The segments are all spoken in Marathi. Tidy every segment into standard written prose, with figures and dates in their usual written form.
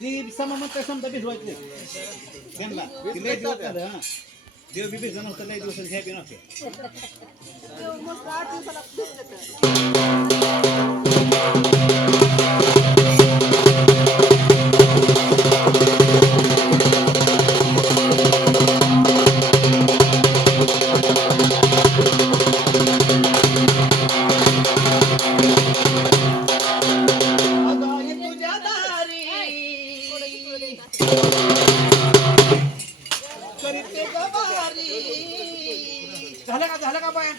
ती समजा समजा भिजवायची त्यांना ती लय दिवस झालं हा देव बी भिजवलं नव्हतं लय दिवस घ्या बी नव्हते मस्त 8 दिवसाला भिजलं झालं का बाय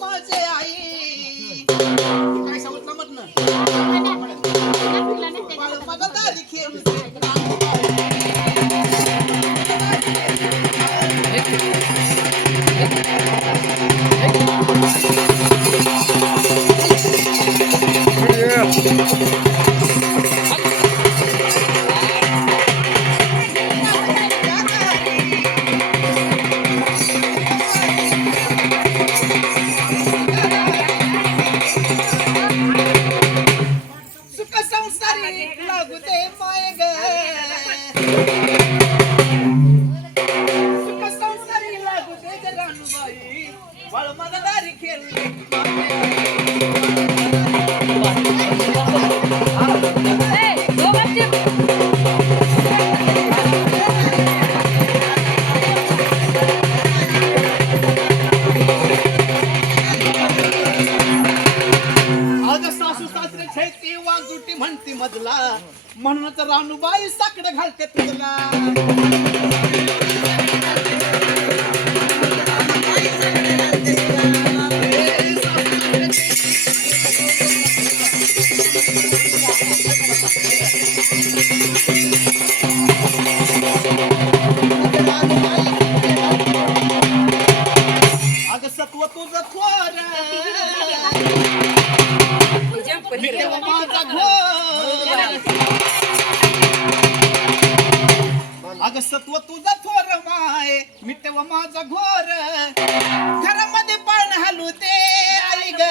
माझे आई काय सांगितलं म्हटलं मला दारी खेळ सुख संसारी लागू दे माय ग सुख संसारी लागू दे रानूबाई बाळ मला दारी खेळली सासू सासरे छैती वाजुटी म्हणती मधला म्हणूनच रानूबाई साकडे घालते तुला अग सत्व तुझं थोर तेव्हा माझा घोर अग सत्व तुझा थोर माय मी तेव्हा माझा घोर घरामध्ये पाळण हालू दे आई ग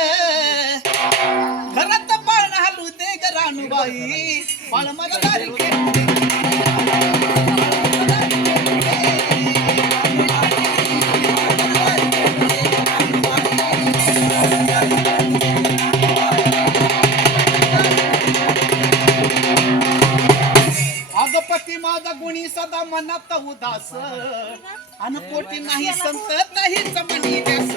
घरात पाळण हालू दे ग रानूबाई पाळ माझा दारी अगपती माझा गुणी सदा मनात उदास अन पोटी नाही संत नाहीच मनी व्यास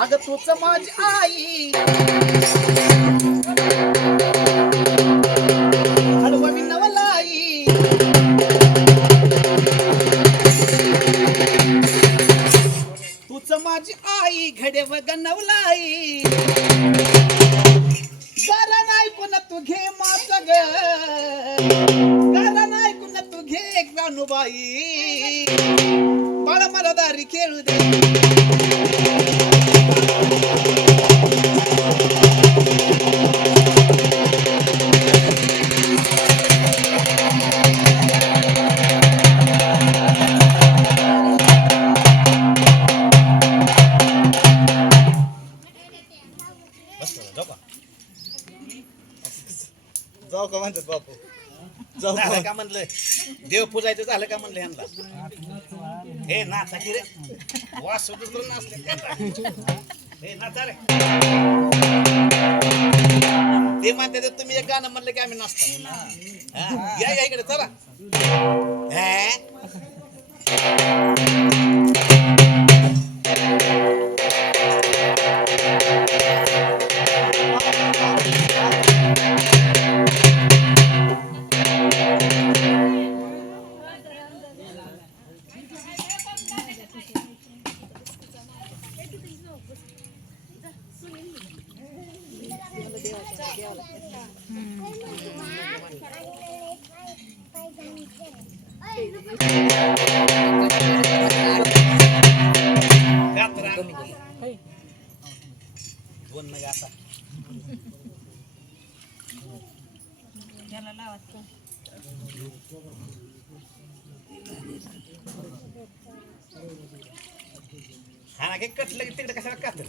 अग तूच माझी आई हलवा मी नवलाई तूच माझी आई घडे व गणवलाई गारा ऐकून तू घे माझ ग गारा ऐकून तू घे रानूबाई बाळा मला दारी खेळू दे जाऊ का म्हणतात बापू जाऊ झालं का म्हणलं देव पूजायचं झालं का म्हणलं ह्यांना हे नाचा की रे वास सुद्धा नाचले हे नाचा रे ते म्हणते तुम्ही एक गाणं म्हणलं की आम्ही नाचतो या या इकडे चला दोन नग आता याला लावायचं हा ना काही कटलं की तिकडे कशाला कातर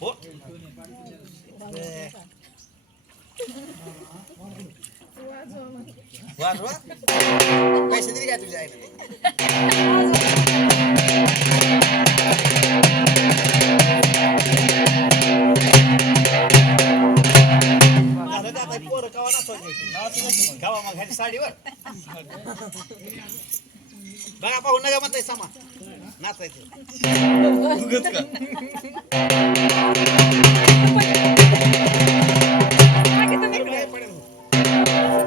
हो वाजवा पैसे दिले काय तुझ्या आईला पोरं कवा नाचवायची गावा मग ह्याच्या साडीवर बघा पाहू नका म्हणताय सामा नाचायचं उगाच का काय पडेल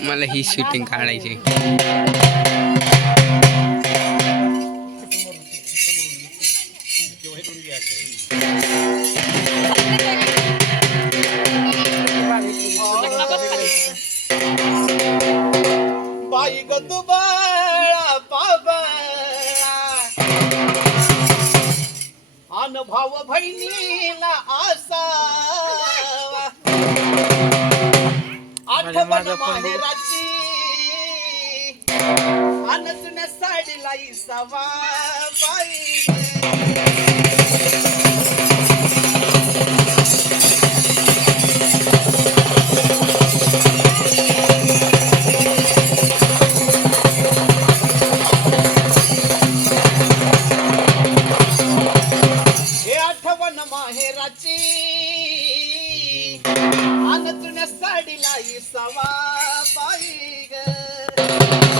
मला ही शूटिंग काढायची बाई ग तू बाळा पाबळा अनुभव बहिणीला असावा आठवण माहेराची अनसुन साडीला इसावा बाई हे आठवण माहेराची अनसुन साडीला इसावा बाई ग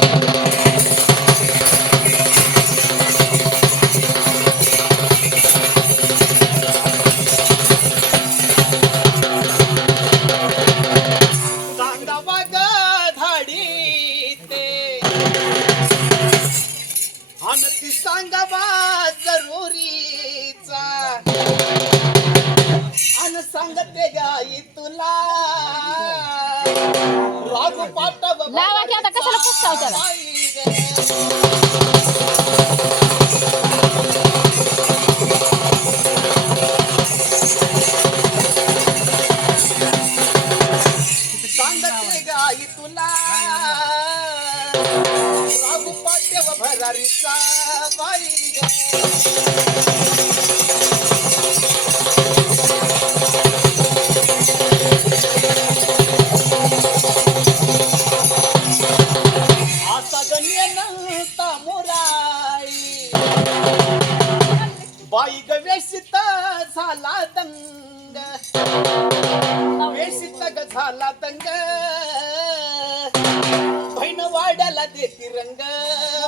चांदावा ग धाडी ते अन ती सांगावा जरुरीचा अन सांगते गाई तुला राग पाटव लावा की आता कशाला पुसताव त्याला? सांगते गाई तुला राग पाटव भरारीचा बाई ग आता गण्य नव्हता मुराई बाई ग व्यसित झाला दंग व्यसित ग झाला दंग बहीण वाड्याला देती रंग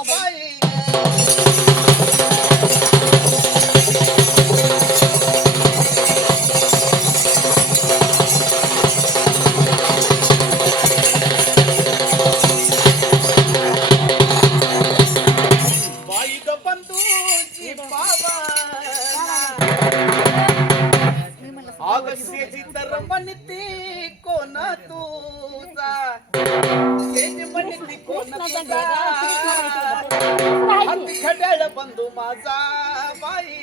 बाई बाई ग बंधूची बाबा अगस्यची तर म्हणती कोण तुझा तेज म्हणती कोण तुझा हाती खड्याळ बंधू माझा बाई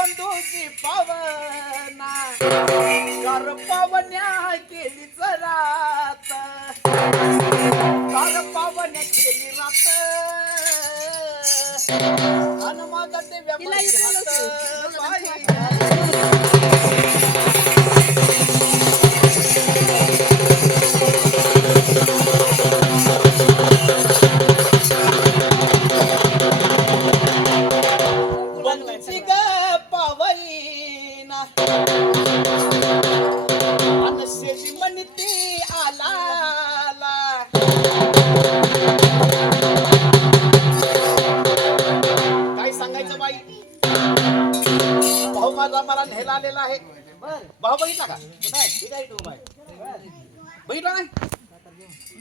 बंधूची पावना कर पावन्या केली रात कर पावन्या केली रात अन माझा दिव्या तिला इकडे बाई बंधूची ग पावईना अन शेती म्हणती आला काय सांगायचं बाई भाऊ माझा मला न्यायला आलेला आहे भाऊ बघितला का बघितला नाही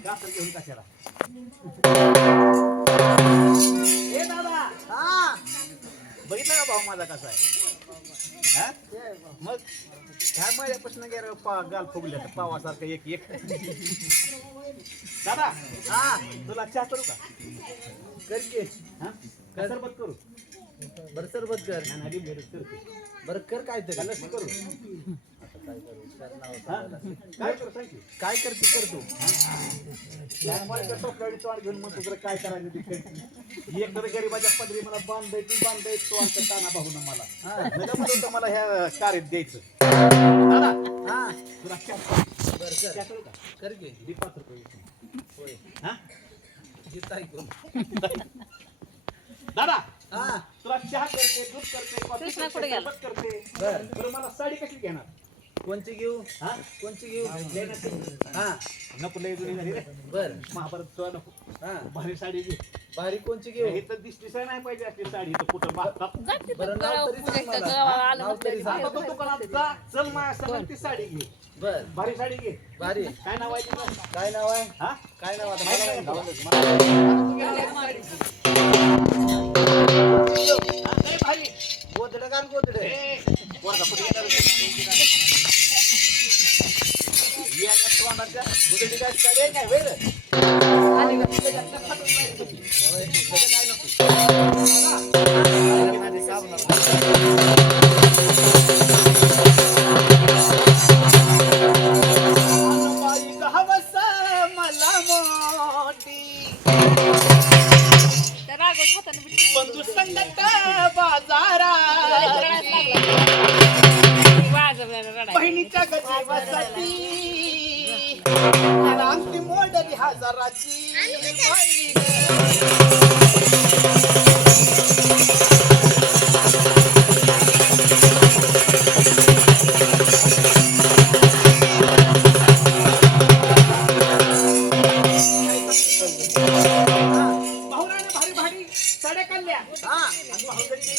गात्र घेऊन कशाला ए दादा हा बघितला का भाऊ माझा कसा आहे हा? मग काय माझ्यापासून गेलं गाल फुगल्या पावासारखं एक एक दादा हा तुला चहा करू का कर की हा सरबत करू बरं सरबत कर आणि करते बरं कर काय तरी लस करू हा? काय करू सांग की? काय करते करतो घेऊन म्हणतो जरा काय करायचं ते एक तर गरीबाच्या पदरी मला बांधायची तो आता ताना भाऊ ना मला म्हणून मला ह्या कारीत द्यायचं दादा हा तुला बरं कर चहा करू का कर की दे 5 रुपये होय हा घेता ऐकून दादा हा तुला चहा करते दूध करते कॉफी कृष्णा करते, कुठे गेला? सरबत करते बरं. बरं मला साडी कशी घेणार कोणची घेऊ हा कोणची घेऊ लेण्याची. हा नको लय जुनी झाली रे बर महाभारत तुला नको हा भारी साडी घे भारी कोणची घेऊ हे तर दिसतीच नाही पाहिजे असली साडी तर कुठं बांधतात बरं नाव तरी सांग मला नाव तरी सांग आता तू दुकानात जा चल माझ्या संग ती साडी घे बर भारी साडी घे भारी काय नाव आहे तुझं काय नाव आहे हा काय नाव आता मला नाही माहिती. लय भारी गोदडं का गोदडं ए, वरचा पुढे येणार होते. या या तोंडाच्या गुदडी काय साडी आहे काय वेळ हवस मला मोठी त्या रागवत होताना बिलकुल बंधू संगत बाजारा बहिणीच्या गरीबासाठी आमची मोडली हजाराची बाई भाऊराने भारी भारी साड्या काढल्या हा आणि भाऊजांनी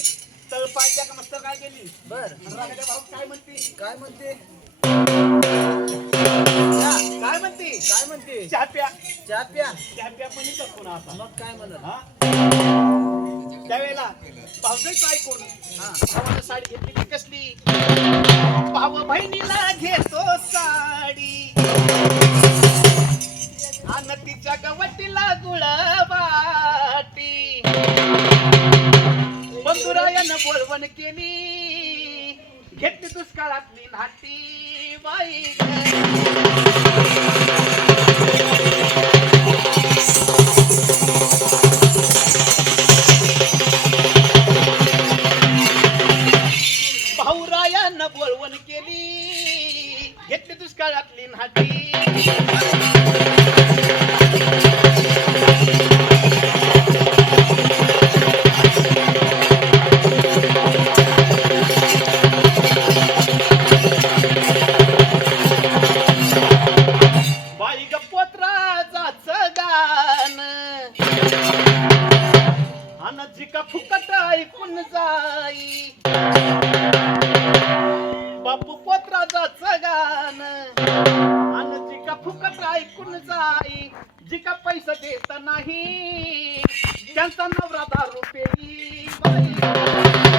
तळपायच्या का मस्त काय केली बर रागाच्या भाऊ काय म्हणते काय म्हणते काय म्हणते काय म्हणते चहा प्या चहा प्या म्हणे का कोणा आता मग काय म्हणत हा त्यावेळेला भाऊजाईचं ऐकून भावानं साडी घेतली ती कसली भाऊ बहिणीला घेतो साडी आणि तिच्या गवटीला गुळवाटी बंधुरायानं बोलवण केली घेतली दुष्काळातली नाटी बाई भाऊरायानं बोलवण केली घेतली दुष्काळातली नाटी बाई गपोत्राचं गान अन जिका फुकट ऐकून जाई बापू पोत्राचं गान अन जिका फुकट ऐकून जाई जिका पैसा देत नाही त्यांचा नवरा दारू पेली बाई